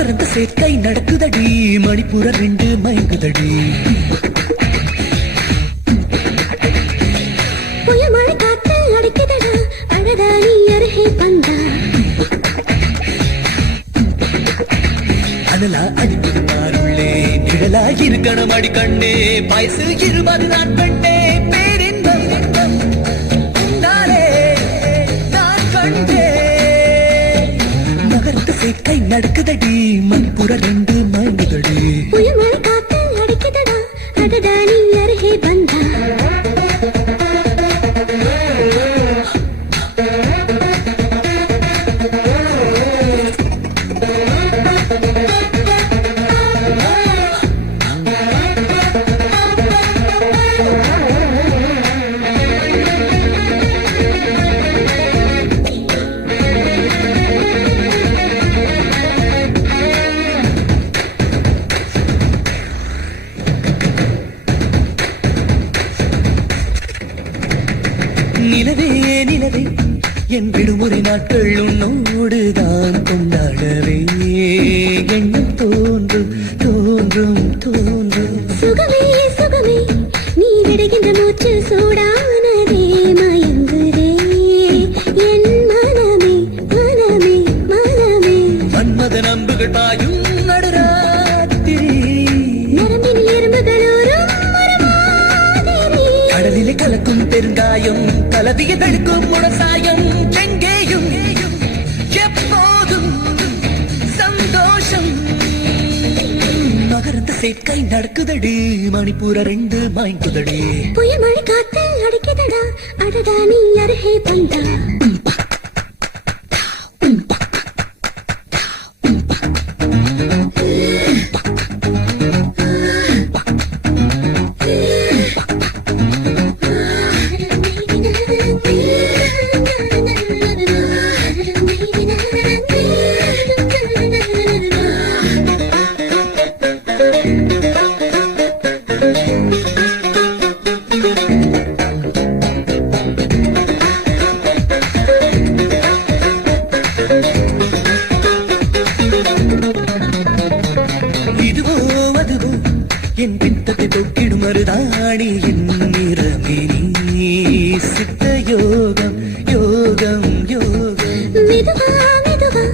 மகரந்த சேர்க்கை நடக்குதடி மணிப்புற 2 மயங்குதடி புயமழை காத்து அடிக்குதடா அழகா நீ அருகே வந்தா அனலா அடிக்குது மாறுள்ளே நிழலா இருக்கணும் அடி கண்ணே வயசு 20 நான் கண்டே பேரின்பம் நானே நான் கண்டே மகரந்த சேர்க்கை நடக்குதடி மணிப்புற 2 மயங்குதடி புயமழை காத்து அடிக்குதடா அழகா நீ அருகே வந்தா நிலவே நிலவே என் விடுமுறை நாட்கள் உன்னோடுதான் கொண்டாடவே எண்ணம் தோன்றும் தோன்றும் தோன்றும் சுகமே சுகமே நீ விடுகின்ற மூச்சு சூடானதே மயங்குதே என் மனமே மனமே மனமே மன்மத நம்புகள் பாயும் நடுராத்திரி நரம்பினில் எறும்புகளோரும் ஒரு மாதிரி கடலிலே கலக்கும் பெருங்காயம் கலவிய தடுக்கும் முடசாயம் எங்கேயும் எப்போதும் சந்தோஷம் மகரந்த சேர்க்கை நடக்குதடி மணிப்புற 2 மயங்குதடி புயமழை காத்து அடிக்குதடா அடடா நீ அருகே வந்தா இதுவோ அதுவோ என் பித்தத்தை தொக்கிடும் மருதாணி என் நிறமினி சித்த யோகம் யோகம் யோகம் மெதுவா மெதுவா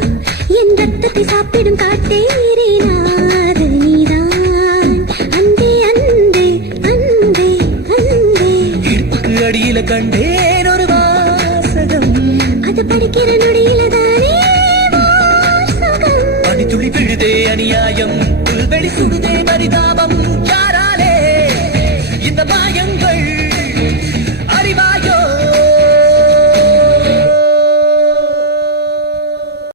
என் ரத்தத்தை சாப்பிடும் காட்டேரி நாது நீதான் அன்பே அன்பே அன்பே அன்பே இடுப்புக்கு அடியில கண்டேன் ஒரு வாசகம் அது படிக்கிற நொடியில தானே வாசகம் பனித்துளி விழுதே அநியாயம் புல்வெளி சுடுதே பரிதாபம்